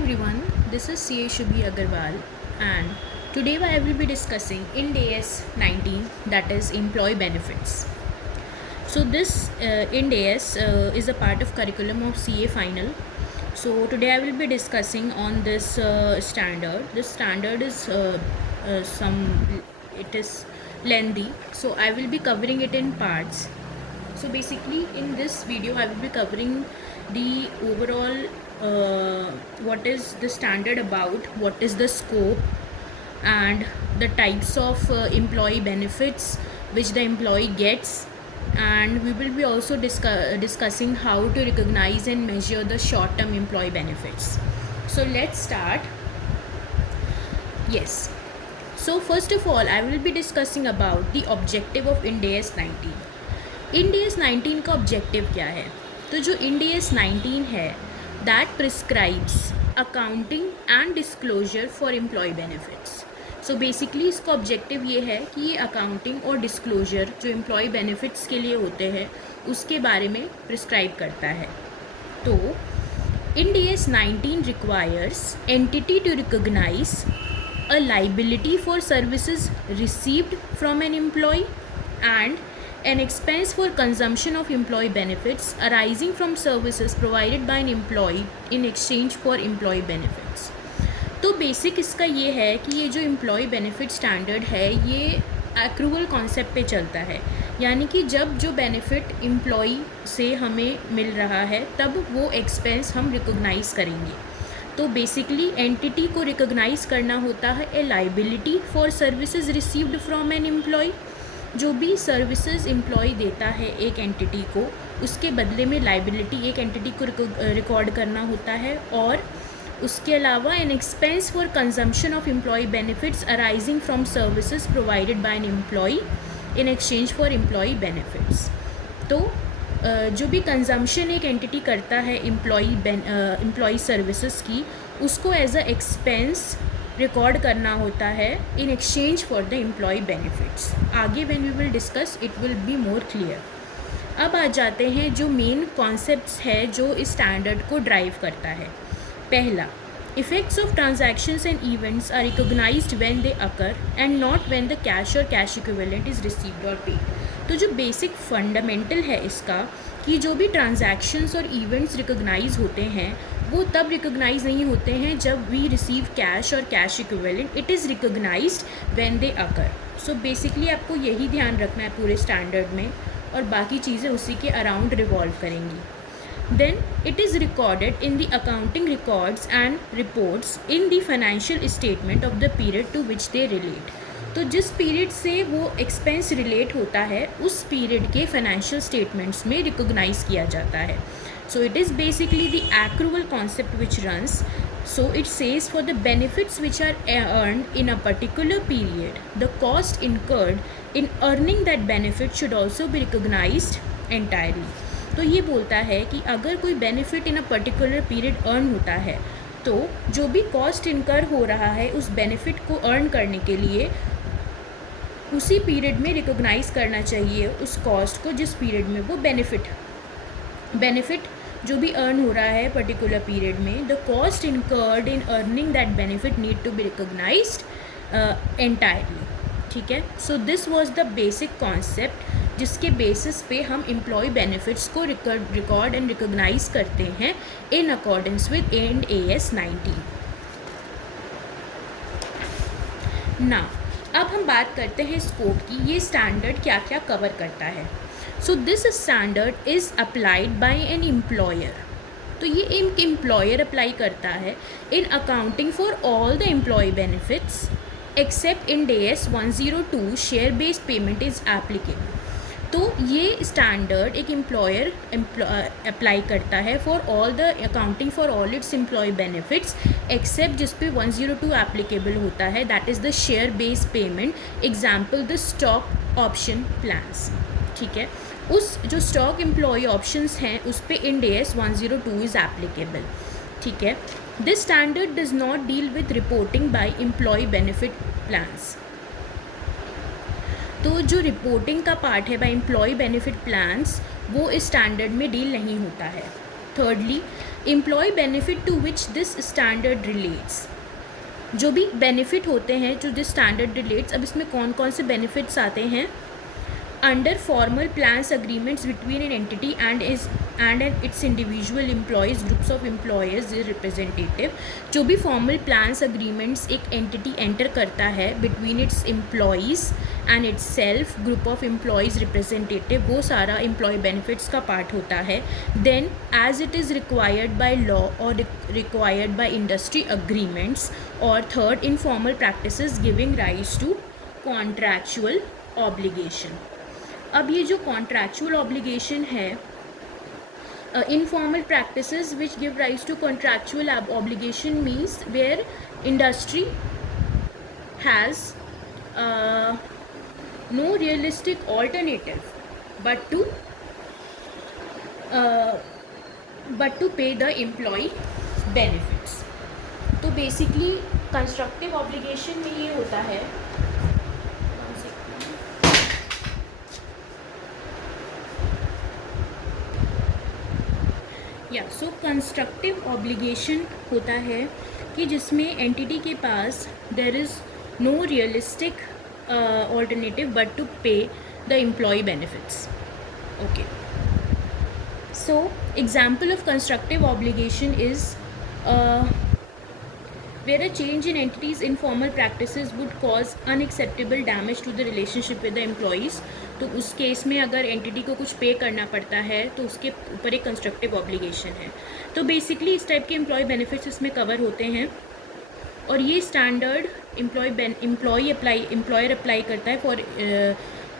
everyone, this is CA Shubhi Agarwal and today I will be discussing Ind AS 19, that is employee benefits. So this Ind AS is a part of curriculum of CA final. So today I will be discussing on this standard. This standard is it is lengthy, so I will be covering it in parts. So basically in this video I will be covering the overall what is the standard about, what is the scope and the types of employee benefits which the employee gets, and we will be also discussing how to recognize and measure the short term employee benefits. So let's start. Yes, so first of all I will be discussing about the objective of Ind AS 19. Ind AS 19 का objective क्या है? तो जो Ind AS 19 है that prescribes accounting and disclosure for employee benefits. So basically इसका objective ये है कि ये अकाउंटिंग और डिस्क्लोजर जो एम्प्लॉय बेनिफिट्स के लिए होते हैं उसके बारे में प्रिस्क्राइब करता है. तो Ind AS 19 requires entity to recognise a liability for services received from an employee and an expense for consumption of employee benefits arising from services provided by an employee in exchange for employee benefits. तो basic इसका ये है कि ये जो employ benefit standard है ये accrual concept पे चलता है, यानी कि जब जो बेनिफिट एम्प्लॉय से हमें मिल रहा है तब वो एक्सपेंस हम रिकॉग्नाइज करेंगे. तो बेसिकली एंटिटी को रिकॉग्नाइज करना होता है a liability for services received from an employee. जो भी सर्विसेज एम्प्लॉय देता है एक एंटिटी को, उसके बदले में लाइबिलिटी एक एंटिटी को रिकॉर्ड करना होता है. और उसके अलावा an expense for consumption of employee benefits arising from services provided by an employee in exchange for employee benefits. तो जो भी कंजम्पशन एक एंटिटी करता है एम्प्लॉय सर्विसेज की, उसको एज अ एक्सपेंस रिकॉर्ड करना होता है in exchange for the employee benefits. आगे when we will discuss it will be more clear. अब आ जाते हैं जो मेन कॉन्सेप्ट्स है जो इस स्टैंडर्ड को ड्राइव करता है. पहला, effects of transactions and events are recognised when they occur and not when the cash और कैश इक्विवेलेंट इज रिसीव्ड और पेड. तो जो बेसिक फंडामेंटल है इसका कि जो भी ट्रांजैक्शंस और इवेंट्स रिकॉग्नाइज होते हैं वो तब रिकॉग्नाइज नहीं होते हैं जब वी रिसीव कैश और cash equivalent. It is recognised when they occur. So basically आपको यही ध्यान रखना है पूरे स्टैंडर्ड में, और बाकी चीज़ें उसी के अराउंड रिवॉल्व करेंगी. Then it is recorded in the accounting records and reports in the financial statement of the period to which they relate. तो जिस पीरियड से वो एक्सपेंस रिलेट होता है उस पीरियड के फाइनेंशियल स्टेटमेंट्स में रिकॉग्नाइज किया जाता है. So it is basically the accrual concept which runs. So it says for the benefits which are earned in a particular period, the cost incurred in earning that benefit should also be recognized entirely. तो ये बोलता है कि अगर कोई benefit in a particular period earn होता है तो जो भी कॉस्ट इनकर हो रहा है उस बेनिफिट को अर्न करने के लिए उसी पीरियड में रिकॉग्नाइज करना चाहिए उस कॉस्ट को जिस पीरियड में वो बेनिफिट जो भी अर्न हो रहा है पर्टिकुलर पीरियड में. The cost incurred in earning that benefit need to be recognised entirely. ठीक है. So this was the basic concept जिसके बेसिस पे हम एम्प्लॉय बेनिफिट्स को रिकॉर्ड एंड रिकॉग्नाइज करते हैं in accordance with Ind AS 19. ना अब हम बात करते हैं स्कोप की. ये स्टैंडर्ड क्या क्या कवर करता है. So this standard is applied by an employer. तो ये एक एम्प्लॉयर अप्लाई करता है in accounting for all the employee benefits except Ind AS 102 share based payment is applicable. तो ये स्टैंडर्ड एक एम्प्लॉयर अप्लाई करता है for all the accounting for all its employee benefits except जिस पे 102 एप्लीकेबल होता है, that is the share based payment. Example the stock option plans. ठीक है. उस जो स्टॉक एम्प्लॉय ऑप्शंस हैं उस पे Ind AS 102 इज़ एप्लीकेबल. ठीक है. This standard does not deal with reporting by employee benefit plans. तो जो रिपोर्टिंग का पार्ट है बाय एम्प्लॉय बेनिफिट प्लान्स वो इस स्टैंडर्ड में डील नहीं होता है. Thirdly, employee benefit to which this standard relates, जो भी बेनिफिट होते हैं जो दिस स्टैंडर्ड रिलेट्स, अब इसमें कौन कौन से बेनिफिट्स आते हैं, under formal plans agreements between an entity and its individual employees, groups of employees representative, जो भी फॉर्मल प्लान्स अग्रीमेंट्स एक एंटिटी एंटर करता है between its employees and itself, group of employees representative, वो सारा employee benefits का part होता है. Then as it is required by law और रिक्वायर्ड बाय इंडस्ट्री अग्रीमेंट्स, और third informal practices giving rise to contractual obligation. अब ये जो कॉन्ट्रैक्चुअल ऑब्लिगेशन है, informal practices which give rise to contractual obligation means where industry has no realistic alternative but to pay the employee benefits. तो basically constructive obligation में ये होता है, सो constructive obligation होता है कि जिसमें एंटिटी के पास there is no realistic alternative but to pay the employee benefits. Okay, so example of constructive obligation is where a change in entities informal practices would cause unacceptable damage to the relationship with the employees. तो उस case में अगर entity को कुछ पे करना पड़ता है तो उसके ऊपर एक कंस्ट्रक्टिव ऑब्लिगेशन है. तो बेसिकली इस टाइप के एम्प्लॉय बेनिफिट्स इसमें कवर होते हैं, और ये स्टैंडर्ड एम्प्लॉयर अप्लाई करता है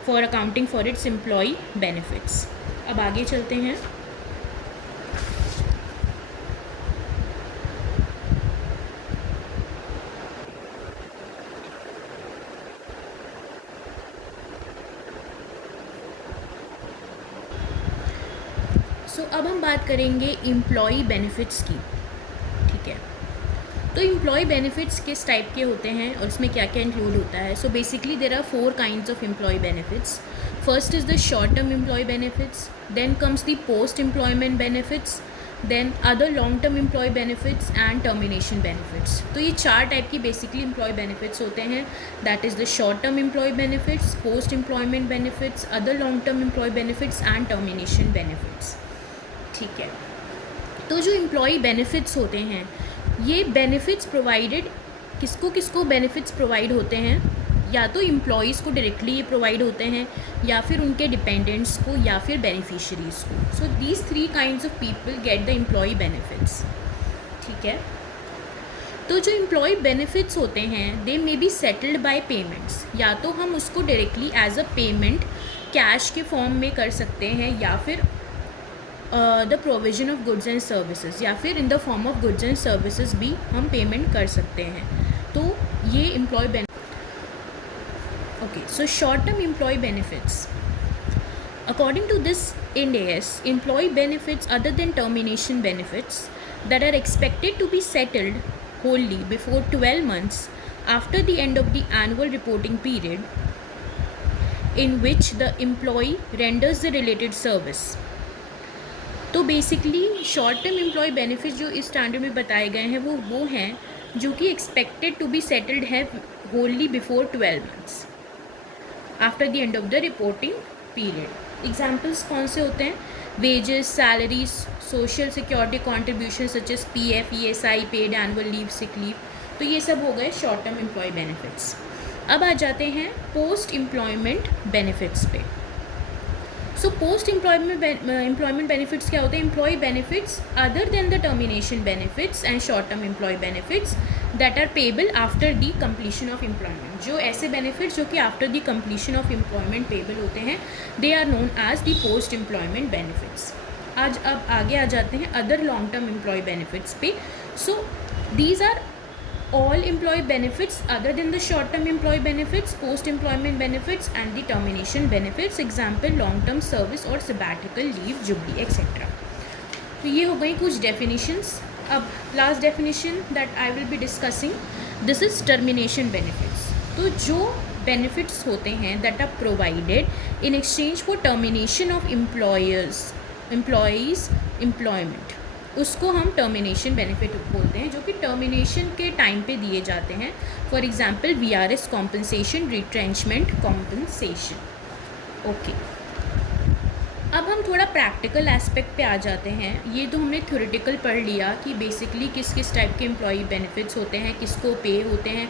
for accounting for its employee benefits. अब आगे चलते हैं. अब हम बात करेंगे एम्प्लॉय बेनिफिट्स की. ठीक है, तो एम्प्लॉय बेनिफिट्स किस टाइप के होते हैं और इसमें क्या क्या इंक्लूड होता है. So basically there are 4 kinds of employee benefits. First is the short term employee benefits, then comes the post employment benefits, then other long term employee benefits and termination benefits. तो ये 4 type की basically employ benefits होते हैं. That is the short term employee benefits, post employment benefits, other long term employee benefits and termination benefits. ठीक है, तो जो employee benefits होते हैं, ये बेनिफिट्स प्रोवाइडेड किसको किसको बेनिफिट्स प्रोवाइड होते हैं, या तो एम्प्लॉयज़ को डायरेक्टली ये प्रोवाइड होते हैं, या फिर उनके डिपेंडेंट्स को, या फिर बेनिफिशरीज़ को. So these 3 kinds of people get the employee benefits. ठीक है, तो जो एम्प्लॉय बेनिफिट्स होते हैं they may be settled by payments, या तो हम उसको directly as a payment cash के फॉर्म में कर सकते हैं, या फिर the provision of goods and services, या फिर in the form of goods and services भी हम पेमेंट कर सकते हैं. तो ये employee okay, so short term employee benefits. According to this Ind AS, employee benefits other than termination benefits that are expected to be settled wholly before 12 months after the end of the annual reporting period in which the employee renders the related service. तो basically short term employ benefit जो इस standard में बताए गए हैं वो हैं जो कि एक्सपेक्टेड टू बी सेटल्ड है Holi before 12 months after the end of the reporting period. Examples कौन से होते हैं, wages, salaries, social security contribution such as PF, ESI, paid annual leave, sick leave. तो ये सब हो गए शॉर्ट टर्म एम्प्लॉय बेनिफिट्स. अब आ जाते हैं पोस्ट एम्प्लॉयमेंट बेनिफिट्स पे. सो पोस्ट एम्प्लॉयमेंट बेनिफिट्स क्या होते हैं, employee benefits other than the termination benefits and short term employee benefits that are payable after the completion of employment. जो ऐसे बेनिफिट्स जो कि after the completion of employment payable होते हैं, they are known as the post employment benefits. आज अब आगे आ जाते हैं other long term employee benefits पे. So these are all employee benefits other than the short term employee benefits, post employment benefits and the termination benefits. Example long term service और sabbatical leave, jubilee etc. तो ये हो गई कुछ definitions. अब last definition that I will be discussing, this is termination benefits. तो जो benefits होते हैं that are provided in exchange for termination of employees employment. उसको हम टर्मिनेशन बेनिफिट बोलते हैं, जो कि टर्मिनेशन के टाइम पे दिए जाते हैं। For example VRS compensation, retrenchment compensation. Okay, अब हम थोड़ा प्रैक्टिकल एस्पेक्ट पे आ जाते हैं। ये तो हमने थ्योरेटिकल पढ़ लिया कि बेसिकली किस किस टाइप के एम्प्लॉई बेनिफिट्स होते हैं, किसको पे होते हैं,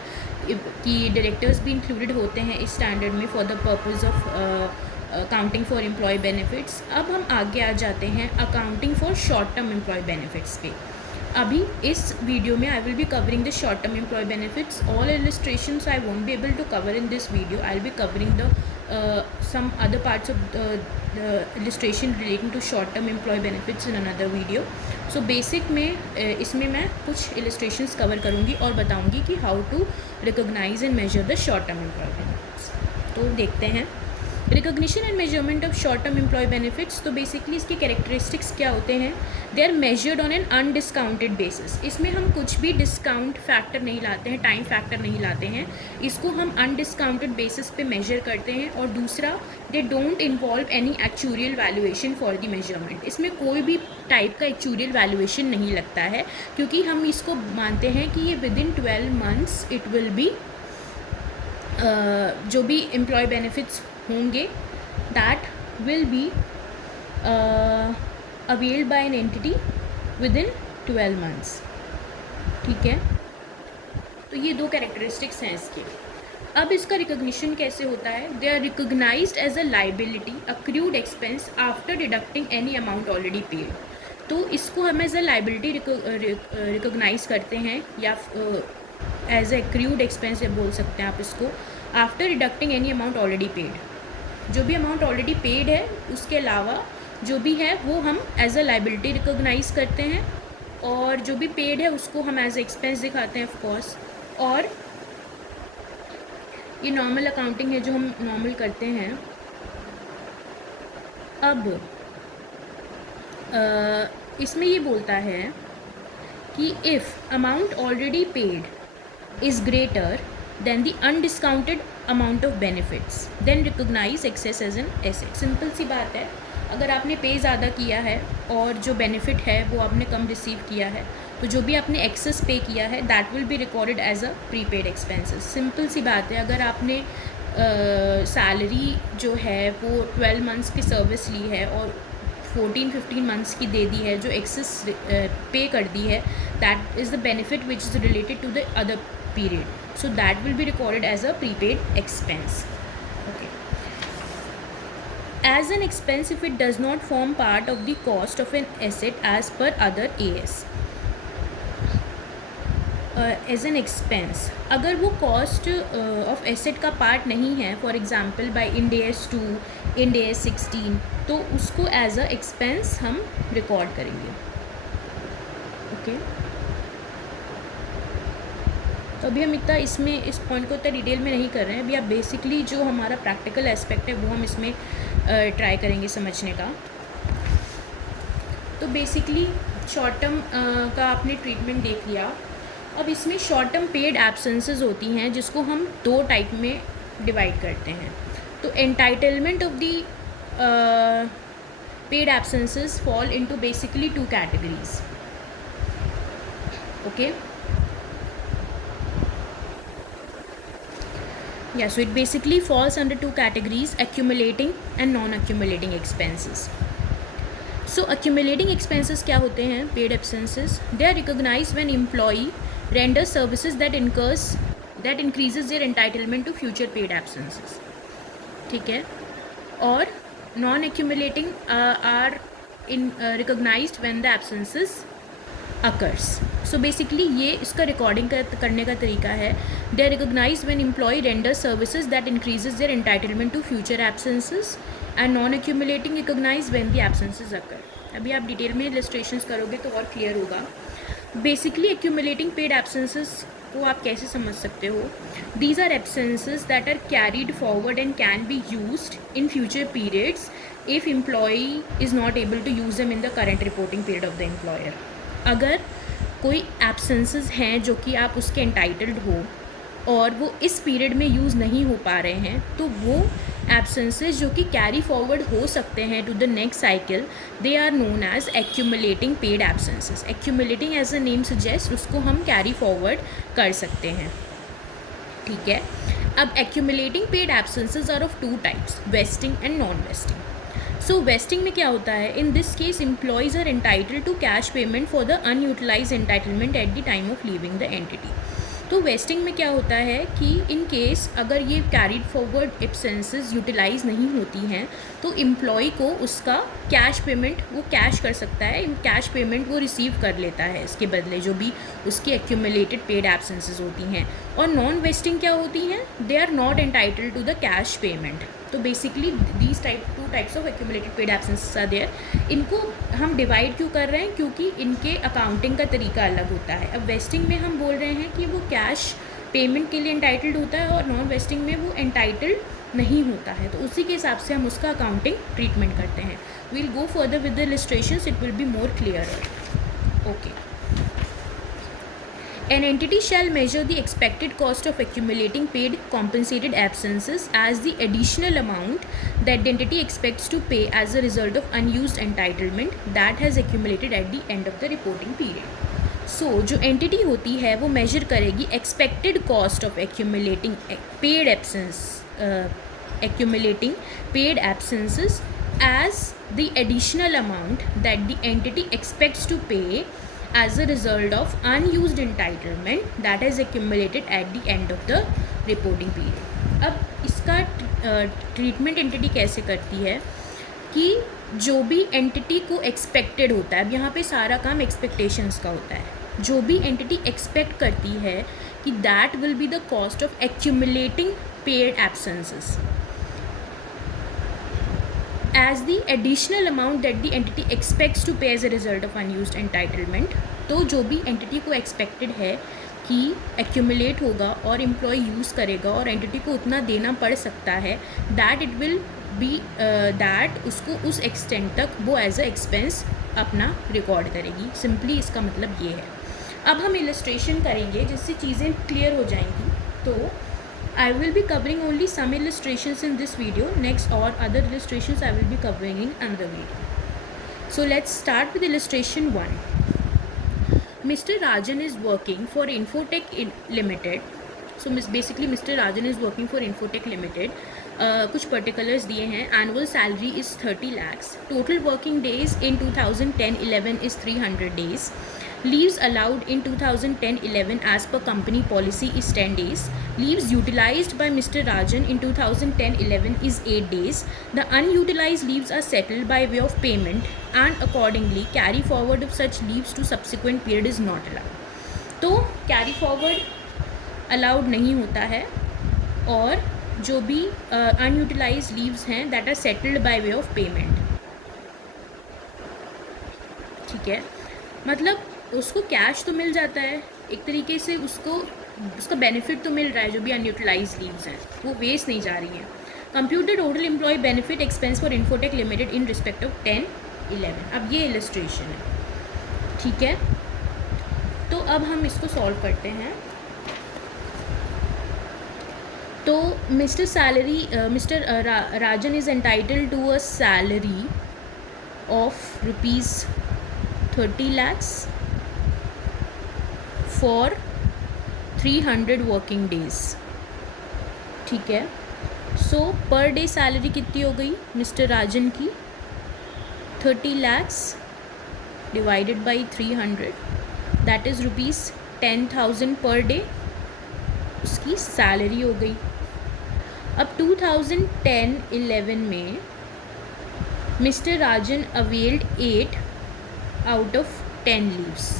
कि डायरेक्टर्स भी इंक्लूडेड होते हैं इस स्टैंडर्ड में for the purpose of accounting for employee benefits. अब हम आगे आ जाते हैं accounting for short term employee benefits पे। अभी इस वीडियो में I will be covering the short term employee benefits. All illustrations I won't be able to cover in this video. I'll be covering the some other parts of the illustration relating to short term employee benefits in another video. So basic में इसमें मैं कुछ illustrations cover करूँगी और बताऊँगी कि how to recognize and measure the short term employee benefits. तो देखते हैं recognition and measurement of short term employee benefits. तो बेसिकली इसके कैरेक्टरिस्टिक्स क्या होते हैं? They are measured on an undiscounted basis. इसमें हम कुछ भी डिस्काउंट फैक्टर नहीं लाते हैं, टाइम फैक्टर नहीं लाते हैं, इसको हम अनडिस्काउंटेड बेसिस पे मेजर करते हैं। और दूसरा, they don't involve any actuarial valuation for the measurement. इसमें कोई भी टाइप का एक्चुरियल वैल्यूएशन नहीं लगता है, क्योंकि हम इसको मानते हैं कि ये with in 12 months it will B जो भी एम्प्लॉय बेनिफिट्स होंगे that will be availed bye an entity with in 12 months। ठीक है, तो ये दो कैरेक्टरिस्टिक्स हैं इसके। अब इसका रिकॉग्निशन कैसे होता है? They are recognised as a liability accrued expense after deducting any amount already paid. तो इसको हम एज अ लाइबिलिटी रिकॉग्नाइज करते हैं, या एज ए एक्रूड एक्सपेंस बोल सकते हैं आप इसको, after deducting any amount already paid. जो भी अमाउंट ऑलरेडी पेड है उसके अलावा जो भी है वो हम एज अ लाइबिलिटी रिकॉग्नाइज करते हैं, और जो भी पेड है उसको हम एज ए एक्सपेंस दिखाते हैं ऑफ कोर्स। और ये नॉर्मल अकाउंटिंग है जो हम नॉर्मल करते हैं। अब इसमें ये बोलता है कि if amount already paid is greater than the undiscounted amount of benefits then recognise excess as an asset. Simple सी बात है, अगर आपने पे ज़्यादा किया है और जो बेनिफिट है वो आपने कम रिसीव किया है, तो जो भी आपने एक्सेस पे किया है that will be recorded as a prepaid expenses. Simple सी बात है, अगर आपने सैलरी जो है वो 12 months की सर्विस ली है और 14-15 months की दे दी है, जो एक्सेस पे कर दी है, that is the benefit which is related to the other period, so that will be recorded as a prepaid expense. Okay, as an expense if it does not form part of the cost of an asset as per other AS. As an expense, अगर वो cost of asset का part नहीं है, for example by Ind AS 2, Ind AS 16, तो उसको as a expense हम record करेंगे। Okay, तो अभी हम इतना इसमें इस पॉइंट को इतना डिटेल में नहीं कर रहे हैं। अभी आप बेसिकली जो हमारा प्रैक्टिकल एस्पेक्ट है वो हम इसमें ट्राई करेंगे समझने का। तो बेसिकली शॉर्ट टर्म का आपने ट्रीटमेंट देख लिया। अब इसमें शॉर्ट टर्म पेड एब्सेंसेस होती हैं, जिसको हम दो टाइप में डिवाइड करते हैं। तो entitlement of the paid absences fall into basically 2 categories. Okay, yeah, so it basically falls under 2 categories: accumulating and non-accumulating expenses. So accumulating expenses क्या होते हैं? Paid absences. They are recognized when employee renders services that increases their entitlement to future paid absences. ठीक है, और non-accumulating are recognized when the absences occurs. So basically ये इसका recording करने का तरीका है। They are recognized when employee renders services that increases their entitlement to future absences, and non-accumulating recognized when the absences occur. अभी आप detail में illustrations करोगे तो और क्लियर होगा। Basically accumulating paid absences को आप कैसे समझ सकते हो? These are absences that are carried forward and can be used in future periods if employee is not able to use them in the current reporting period of the employer. अगर कोई एब्सेंसेस हैं जो कि आप उसके एंटाइटल्ड हो और वो इस पीरियड में यूज़ नहीं हो पा रहे हैं, तो वो एब्सेंसेस जो कि कैरी फॉरवर्ड हो सकते हैं to the next cycle, they are known as accumulating paid absences. Accumulating as a name suggest, उसको हम कैरी फॉरवर्ड कर सकते हैं, ठीक है। अब accumulating paid absences are of two types, vesting and non vesting. So vesting में क्या होता है, in this case employees are entitled to cash payment for the unutilise entitlement at the time of leaving the entity. तो vesting में क्या होता है कि इन केस अगर ये कैरीड फॉरवर्ड एब्सेंसेस यूटिलाइज नहीं होती हैं तो एम्प्लॉय को उसका कैश पेमेंट वो कैश कर सकता है, कैश पेमेंट वो रिसीव कर लेता है इसके बदले जो भी उसकी एक्यूमुलेटेड पेड एब्सेंसेस होती हैं। और नॉन वेस्टिंग क्या होती हैं, they are not entitled to the cash payment. तो basically these two types of accumulated paid absences are there. इनको हम डिवाइड क्यों कर रहे हैं, क्योंकि इनके अकाउंटिंग का तरीका अलग होता है। अब वेस्टिंग में हम बोल रहे हैं कि वो कैश पेमेंट के लिए एंटाइटल्ड होता है और नॉन वेस्टिंग में वो एंटाइटल्ड नहीं होता है, तो उसी के हिसाब से हम उसका अकाउंटिंग ट्रीटमेंट करते हैं। We'll go further with the illustrations, it will be more clearer. Okay, an entity shall measure the expected cost of accumulating paid compensated absences as the additional amount that the entity expects to pay as a result of unused entitlement that has accumulated at the end of the reporting period. So जो entity होती है वो measure करेगी expected cost of accumulating paid absences as the additional amount that the entity expects to pay as a result of unused entitlement that has accumulated at the end of the reporting period. अब इसका treatment entity कैसे करती है कि जो भी entity को expected होता है, अब यहाँ पे सारा काम एक्सपेक्टेशंस का होता है, जो भी एंटिटी एक्सपेक्ट करती है कि that will be the cost of accumulating paid absences as the additional amount that the entity expects to pay as a result of unused entitlement। तो जो भी एंटिटी को एक्सपेक्टेड है कि एक्यूमुलेट होगा और एम्प्लॉय यूज़ करेगा और एंटिटी को उतना देना पड़ सकता है, that it will B that उसको उस एक्सटेंट तक वो एज अ एक्सपेंस अपना रिकॉर्ड करेगी। सिंपली इसका मतलब ये है। अब हम इलस्ट्रेशन करेंगे जिससे चीज़ें क्लियर हो जाएंगी। तो I will be covering only some illustrations in this video. Next or other illustrations I will be covering in another video. So let's start with illustration 1. Mr. Rajan is working for Infotech Limited. So basically Mr. Rajan is working for Infotech Limited. कुछ particulars दिए हैं. Annual salary is 30 lakhs. Total working days in 2010-11 is 300 days. Leaves allowed in 2010-11 as per company policy is 10 days. Leaves utilized by Mr. Rajan in 2010-11 is 8 days. The unutilized leaves are settled by way of payment and accordingly carry forward of such leaves to subsequent period is not allowed. तो carry forward allowed नहीं होता है और जो भी unutilized leaves हैं that are settled by way of payment, ठीक है। मतलब उसको कैश तो मिल जाता है एक तरीके से, उसका बेनिफिट तो मिल रहा है, जो भी अनयूटिलाइज लीव्स हैं वो वेस्ट नहीं जा रही हैं। Computed total employee benefit expense for Infotech limited in respect of 10-11। अब ये इलस्ट्रेशन है, ठीक है। तो अब हम इसको सॉल्व करते हैं। तो mister Rajan is entitled to a salary of ₹30 lakhs for 300 working days, ठीक है। सो पर डे सैलरी कितनी हो गई मिस्टर राजन की, 30 lakhs divided by 300, that is ₹10,000 per day उसकी सैलरी हो गई। अब 2010-11 में mister Rajan availed 8 out of 10 leaves.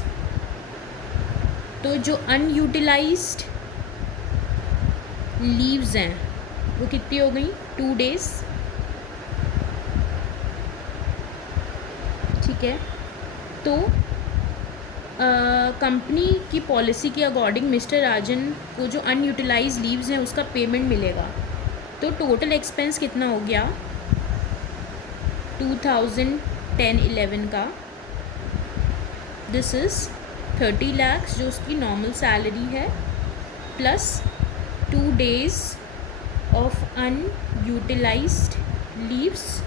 तो जो अनयूटिलाइज्ड लीव्स हैं वो कितनी हो गई, 2 days, ठीक है। तो कंपनी की पॉलिसी के अकॉर्डिंग मिस्टर राजन को जो अनयूटिलाइज लीव्स हैं उसका पेमेंट मिलेगा। तो टोटल एक्सपेंस कितना हो गया 2010-11 का, दिस इज़ 30 lakhs जो उसकी नॉर्मल सैलरी है plus 2 days of unutilized leaves,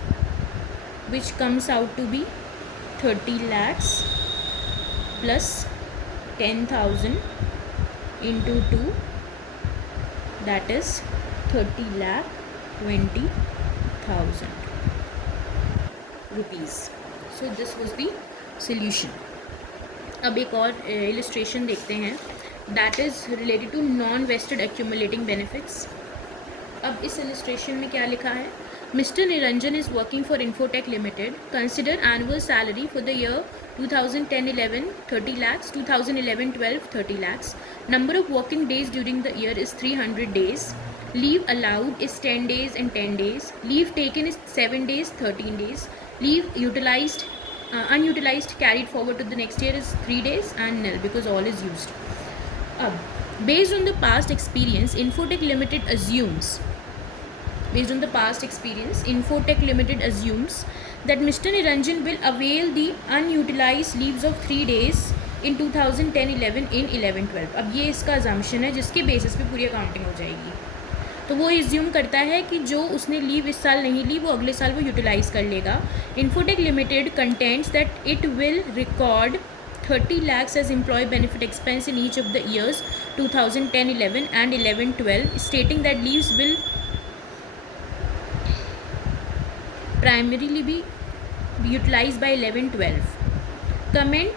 which comes out to be 30 lakhs plus 10,000 into 2, that is 30,20,000 rupees. So this was the solution. अब एक और illustration देखते हैं, that is related to non-vested accumulating benefits. अब इस illustration में क्या लिखा है? Mr. Niranjan is working for Infotech Limited. Consider annual salary for the year 2010-11 30 lakhs, 2011-12 30 lakhs. Number of working days during the year is 300 days. Leave allowed is 10 days and 10 days. Leave taken is 7 days, 13 days. Leave utilized, unutilized carried forward to the next year is 3 days and nil because all is used. Based on the past experience, Infotech Limited assumes that Mr. Niranjan will avail the unutilized leaves of 3 days in 2010-11 in 11-12. अब ये इसका assumption है जिसके basis पे पूरी accounting हो जाएगी. तो वो एज्यूम करता है कि जो उसने लीव इस साल नहीं ली वो अगले साल वो यूटिलाइज़ कर लेगा. Infotech limited contents that it will record 30 lakhs as employee benefit expense in each of the years 2010-11 and 11-12, stating that leaves will primarily be utilized by 11-12. Comment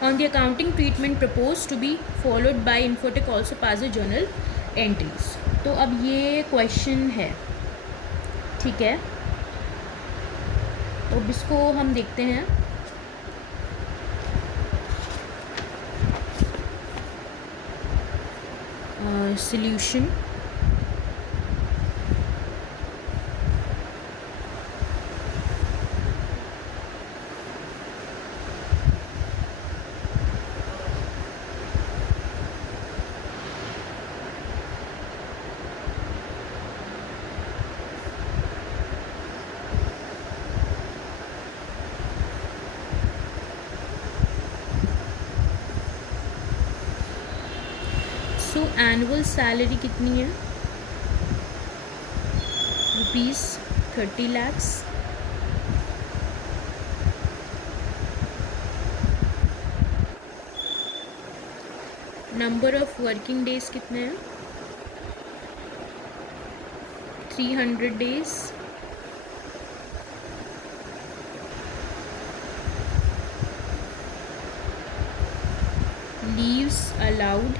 on the accounting treatment proposed to be followed by Infotech also passes journal entries. तो अब ये question है, ठीक है, तो अब इसको हम देखते हैं. सॉल्यूशन. तो एनुअल सैलरी कितनी है? Rupees 30 lakhs. Number of working days कितने हैं? 300 days. Leaves allowed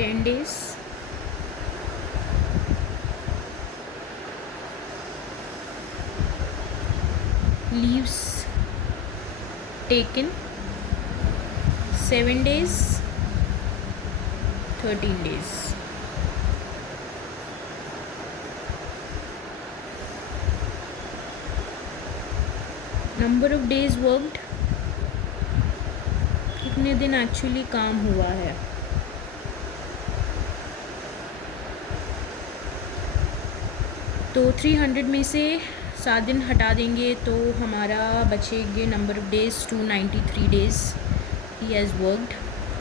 10 days. Leaves taken 7 days, 13 days. Number of days worked, कितने दिन एक्चुअली काम हुआ है? तो 300 में से 7 दिन हटा देंगे तो हमारा बचेंगे नंबर ऑफ डेज 293 days ही हैज़ वर्कड,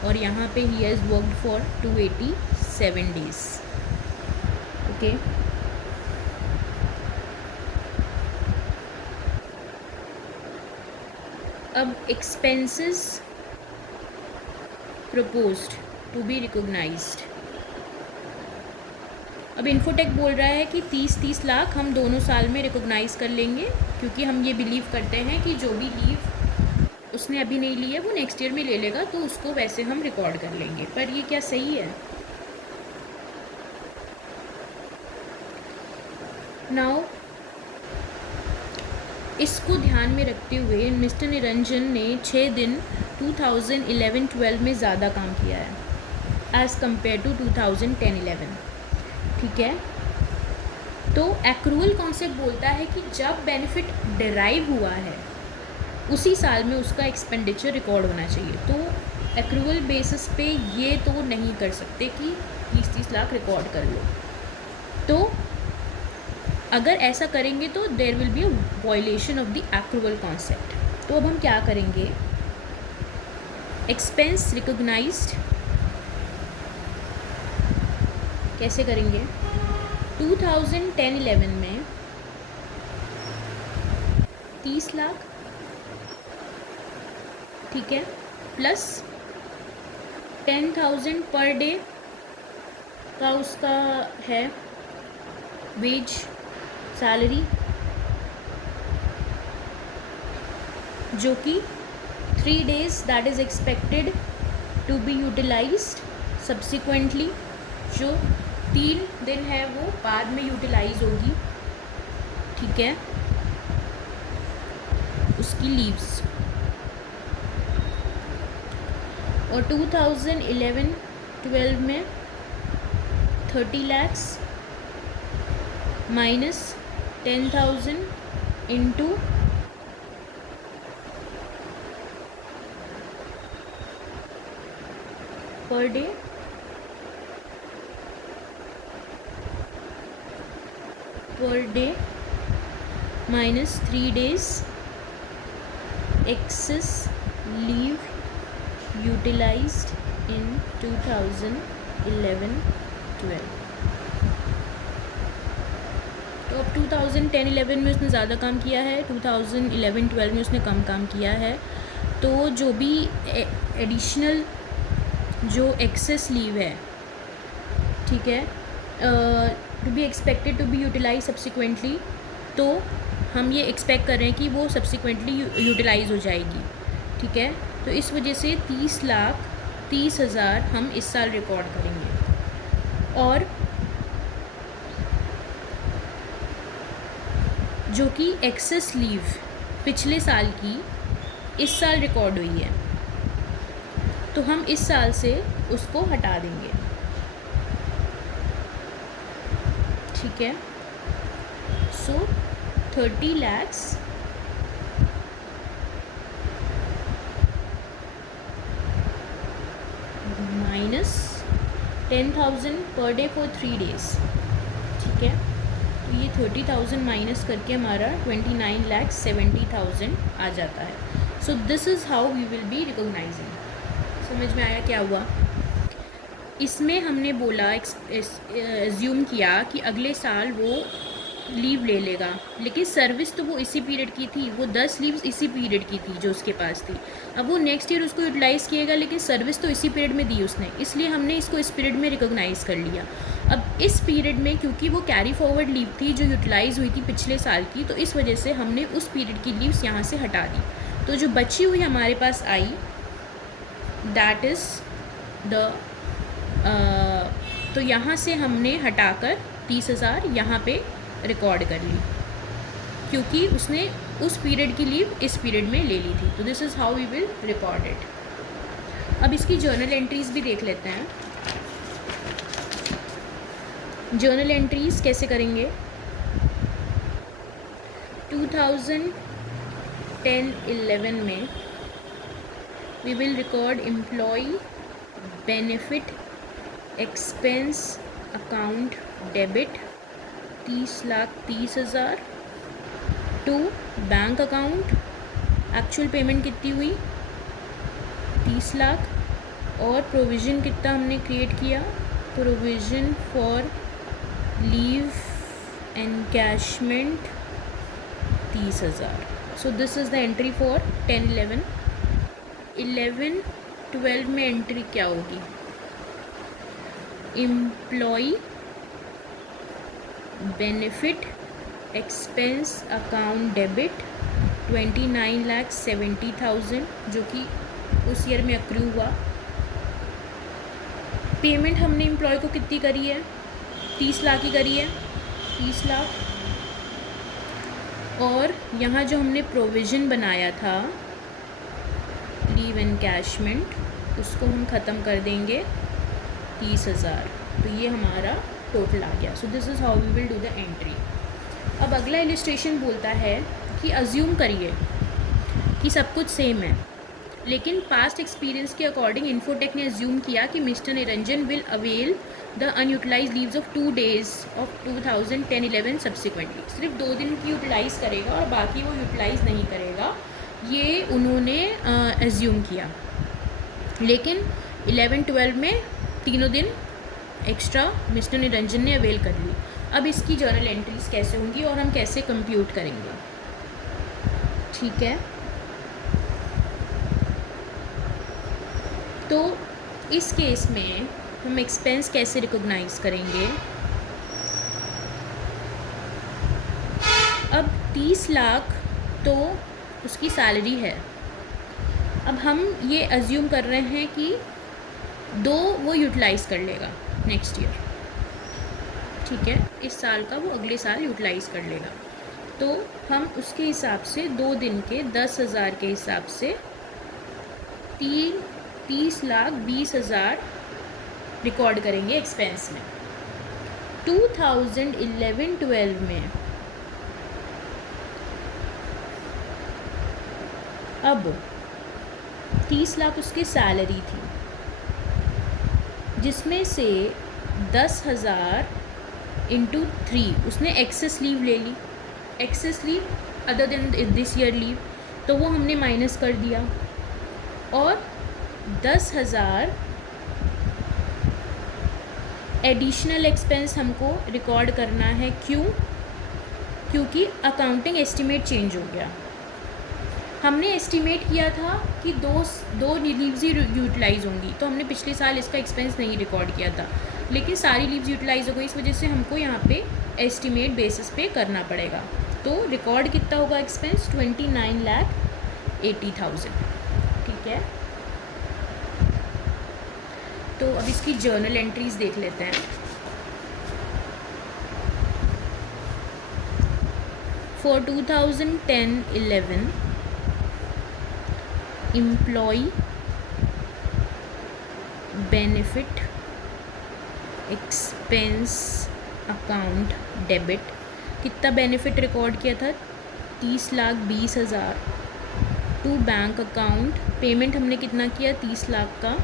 और यहाँ पे ही has worked for 287 days. Okay, अब expenses proposed to be recognised. अब इन्फोटेक बोल रहा है कि 30 लाख हम दोनों साल में रिकॉग्नाइज़ कर लेंगे, क्योंकि हम ये बिलीव करते हैं कि जो भी लीव उसने अभी नहीं ली है वो नेक्स्ट ईयर में ले लेगा, तो उसको वैसे हम रिकॉर्ड कर लेंगे. पर ये क्या सही है? नाउ इसको ध्यान में रखते हुए मिस्टर निरंजन ने 6 दिन 2011-12 में ज़्यादा काम किया है एज़ कम्पेयर टू 2010-11. ठीक है, तो एक्रूअल कॉन्सेप्ट बोलता है कि जब बेनिफिट डिराइव हुआ है उसी साल में उसका एक्सपेंडिचर रिकॉर्ड होना चाहिए. तो एक्रूअल बेसिस पे ये तो नहीं कर सकते कि 30 लाख रिकॉर्ड कर लो. तो अगर ऐसा करेंगे तो there will be a violation of the accrual concept. तो अब हम क्या करेंगे? एक्सपेंस रिकॉग्नाइज्ड कैसे करेंगे? 2010-11 में 30 लाख, ठीक है, प्लस 10,000 पर डे का उसका है वेज सैलरी, जो कि 3 days that is expected to be utilised subsequently, जो 3 दिन है वो बाद में यूटिलाइज होगी, ठीक है, उसकी लीव्स। और 2011-12 में 30 lakhs minus 10,000 into per day, minus 3 days excess leave utilized in 2011-12। तो अब 2010-11 में उसने ज़्यादा काम किया है, 2011-12 में उसने कम काम किया है। तो जो भी एडिशनल जो एक्सेस लीव है, ठीक है, to be expected to be utilise subsequently, तो हम ये एक्सपेक्ट कर रहे हैं कि वो सब्सिक्वेंटली यूटिलाइज हो जाएगी, ठीक है। तो इस वजह से 30,30,000 हम इस साल रिकॉर्ड करेंगे। और जो कि एक्सेस लीव पिछले साल की इस साल रिकॉर्ड हुई है, तो हम इस साल से उसको हटा देंगे, ठीक है। सो 30 lakhs minus 10,000 per day for 3 days, ठीक है। तो ये 30,000 माइनस करके हमारा 29,70,000 आ जाता है। So this is how we will be recognising. समझ में आया क्या हुआ? इसमें हमने बोला एज्यूम किया कि अगले साल वो लीव ले लेगा, लेकिन सर्विस तो वो इसी पीरियड की थी, वो 10 लीव्स इसी पीरियड की थी जो उसके पास थी। अब वो नेक्स्ट ईयर उसको यूटिलाइज़ किएगा, लेकिन सर्विस तो इसी पीरियड में दी उसने, इसलिए हमने इसको इस पीरियड में रिकॉग्नाइज़ कर लिया। अब इस पीरियड में क्योंकि वो कैरी फॉरवर्ड लीव थी जो यूटिलाइज़ हुई थी पिछले साल की, तो इस वजह से हमने उस पीरियड की लीव्स यहाँ से हटा दी। तो जो बची हुई हमारे पास आई, दैट इज़ द तो यहाँ से हमने हटाकर 30,000 यहाँ पे रिकॉर्ड कर ली, क्योंकि उसने उस पीरियड की लीव इस पीरियड में ले ली थी। तो this is how we will record it. अब इसकी जर्नल एंट्रीज़ भी देख लेते हैं। जर्नल एंट्रीज़ कैसे करेंगे? 2010-11 में we will record employee benefit expense account debit 30,30,000 to bank account. Actual payment कितनी हुई? 30 लाख। और प्रोविज़न कितना हमने क्रिएट किया? Provision for leave encashment 30,000। So this is the entry for 10-11। 11-12 में एंट्री क्या होगी? Employee benefit expense account debit 29,70,000, जो कि उस ईयर में अक्रू हुआ। पेमेंट हमने एम्प्लॉय को कितनी करी है? 30 लाख ही करी है, 30 लाख। और यहाँ जो हमने प्रोविज़न बनाया था लीव एनकैशमेंट, उसको हम ख़त्म कर देंगे 30,000। तो ये हमारा टोटल आ गया। So this is how we will do the entry. अब अगला इलस्ट्रेशन बोलता है कि अज्यूम करिए कि सब कुछ सेम है, लेकिन पास्ट एक्सपीरियंस के अकॉर्डिंग इन्फोटेक ने अज्यूम किया कि mister Niranjan will avail the unutilise leaves of 2 days of 2010-11 subsequently. सिर्फ 2 दिन की यूटिलाइज़ करेगा और बाकी वो यूटिलाइज़ नहीं करेगा, ये उन्होंने एज्यूम किया। लेकिन 11-12 में तीनों दिन एक्स्ट्रा मिस्टर निरंजन ने अवेल कर ली। अब इसकी जर्नल एंट्रीज कैसे होंगी और हम कैसे कंप्यूट करेंगे, ठीक है। तो इस केस में हम एक्सपेंस कैसे रिकॉग्नाइज करेंगे। अब 30 लाख तो उसकी सैलरी है। अब हम ये अज्यूम कर रहे हैं कि 2 वो यूटिलाइज़ कर लेगा नेक्स्ट ईयर, ठीक है। इस साल का वो अगले साल यूटिलाइज़ कर लेगा। तो हम उसके हिसाब से 2 दिन के 10,000 के हिसाब से 30,20,000 रिकॉर्ड करेंगे एक्सपेंस में। 2011-12 में अब 30 लाख उसकी सैलरी थी, जिसमें से 10,000 इंटू 3 उसने एक्सेस लीव ले ली। Excess leave other than this year leave, तो वो हमने माइनस कर दिया। और 10,000 एडिशनल एक्सपेंस हमको रिकॉर्ड करना है। क्यों? क्योंकि अकाउंटिंग एस्टिमेट चेंज हो गया। हमने एस्टिमेट किया था कि दो लीव्स ही यूटिलाइज़ होंगी, तो हमने पिछले साल इसका एक्सपेंस नहीं रिकॉर्ड किया था, लेकिन सारी लीव्स यूटिलाइज़ हो गई। इस वजह से हमको यहाँ पे एस्टिमेट बेसिस पे करना पड़ेगा। तो रिकॉर्ड कितना होगा एक्सपेंस? 29,80,000, ठीक है। तो अब इसकी जर्नल एंट्रीज देख लेते हैं। For 2010-11 employee benefit expense account debit, कितना बेनिफिट रिकॉर्ड किया था? 30,20,000 टू बैंक अकाउंट। पेमेंट हमने कितना किया? 30 लाख का,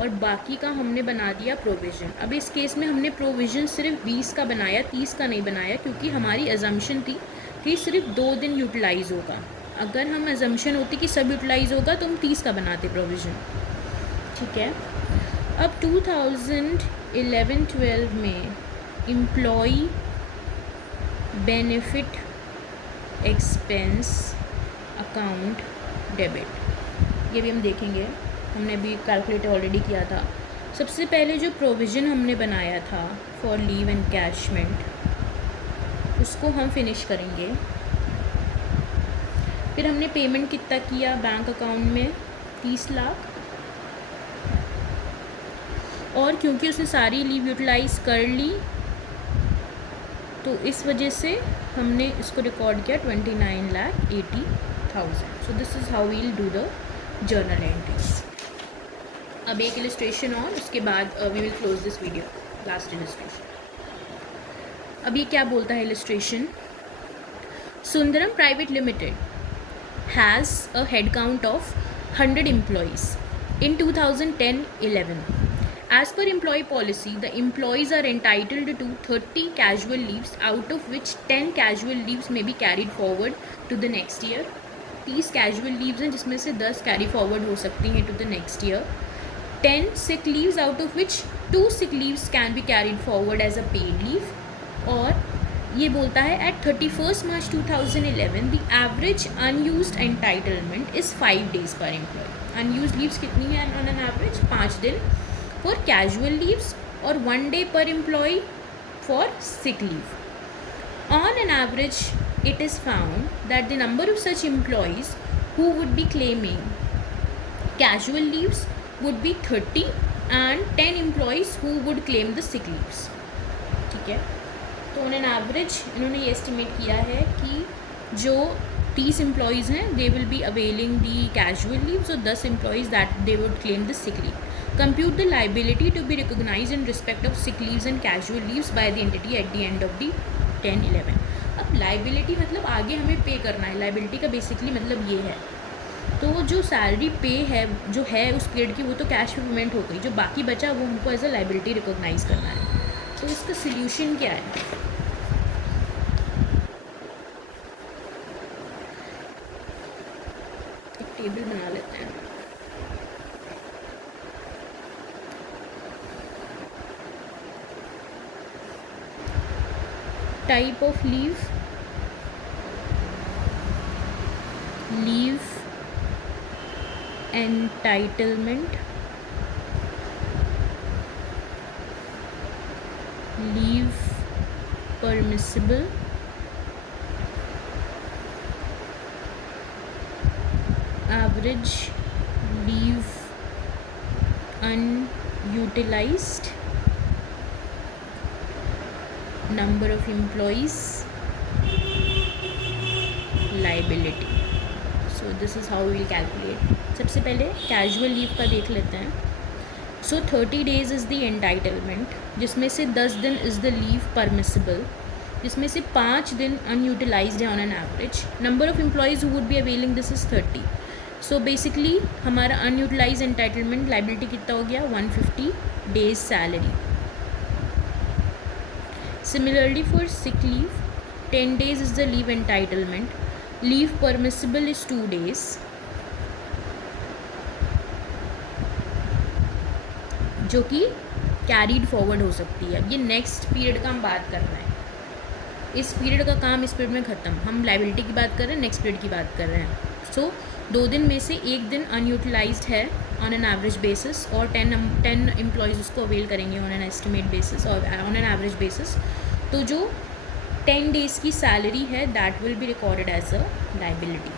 और बाकी का हमने बना दिया प्रोविज़न। अब इस केस में हमने प्रोविज़न सिर्फ 20 का बनाया, 30 का नहीं बनाया, क्योंकि हमारी अजम्पशन थी कि सिर्फ 2 दिन यूटिलाइज़ होगा। अगर हम अजम्पशन होती कि सब यूटिलाइज़ होगा तो हम 30 का बनाते प्रोविज़न, ठीक है। अब 2011-12 में employee benefit expense account debit, ये भी हम देखेंगे। हमने अभी कैलकुलेटर ऑलरेडी किया था। सबसे पहले जो प्रोविज़न हमने बनाया था फॉर लीव एनकैशमेंट, उसको हम फिनिश करेंगे। फिर हमने पेमेंट कितना किया बैंक अकाउंट में? 30 लाख। और क्योंकि उसने सारी लीव यूटिलाइज़ कर ली, तो इस वजह से हमने इसको रिकॉर्ड किया 29,80,000। So this is how we'll do the journal entries. अब एक इलस्ट्रेशन और उसके बाद we will close this video, last illustration. अब ये क्या बोलता है illustration? Sundaram private limited has a head count of 100 employees in 2010-11. As per employee policy, the employees are entitled to 30 casual leaves, out of which 10 casual leaves may be carried forward to the next year. 30 casual leaves हैं, जिसमें से 10 carry forward हो सकती हैं to the next year. 10 sick leaves, out of which 2 sick leaves can be carried forward as a paid leave. और ये बोलता है at 31 March 2011 the average unused entitlement is 5 days per employee. Unused leaves कितनी है on an average? 5 दिन for casual leaves और 1 day per employee for sick leave. On an average it is found that the number of such employees who would be claiming casual leaves would be 30 and 10 employees who would claim the sick leaves, ठीक है। तो on an average इन्होंने ये estimate किया है कि जो 30 employees हैं they will be availing the casual leaves और 10 employees that they would claim the sick leave. Compute the liability to be recognise in respect of sick leaves and casual leaves by the entity at the end of the 10-11। अब liability मतलब आगे हमें पे करना है। Liability का basically मतलब ये है, तो जो सैलरी पे है जो है उस पीरियड की, वो तो कैश में पेमेंट हो गई। जो बाकी बचा वो हमको एज अ लाइबिलिटी रिकॉग्नाइज करना है। तो इसका सल्यूशन क्या है? एक टेबल बना लेते हैं। type of leave entitlement, leave permissible, average leave unutilized, number of employees, liability. So this is how we will calculate. सबसे पहले कैजुअल लीव का देख लेते हैं. सो 30 days इज़ द एंटाइटलमेंट, जिसमें से 10 दिन इज़ द लीव परमिसिबल, जिसमें से 5 दिन अनयूटिलाइज्ड है on an average. Number of employees who would be availing this is 30. So basically हमारा अनयूटिलाइज एंटाइटलमेंट लाइबिलिटी कितना हो गया, 150 days salary. Similarly for sick leave, 10 days is the leave entitlement, leave permissible is 2 days, जो कि carried forward हो सकती है. अब ये नेक्स्ट पीरियड का हम बात कर रहे हैं. इस पीरियड का काम इस पीरियड में ख़त्म. हम लाइबिलिटी की बात कर रहे हैं, नेक्स्ट पीरियड की बात कर रहे हैं. सो 2 दिन में से 1 दिन अनयूटिलाइज्ड है ऑन एन एवरेज बेसिस, और 10 एम्प्लॉयज़ उसको अवेल करेंगे ऑन एन एस्टिमेट बेसिस और ऑन एन एवरेज बेसिस. तो जो 10 days की सैलरी है that will be recorded as a liability.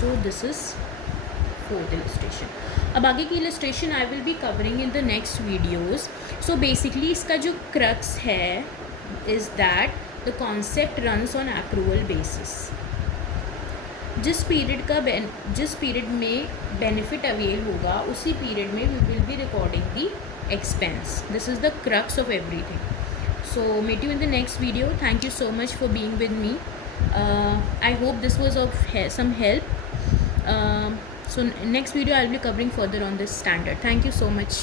So this is fourth illustration. अब आगे की illustration I will be covering in the next videos. So basically इसका जो क्रक्स है is that the concept runs on accrual basis. जिस period में benefit avail होगा उसी पीरियड में we will B recording the expense. This is the crux of everything. So meet you in the next video. Thank you so much for being with me. I hope this was of some help. So next video I will be covering further on this standard. Thank you so much.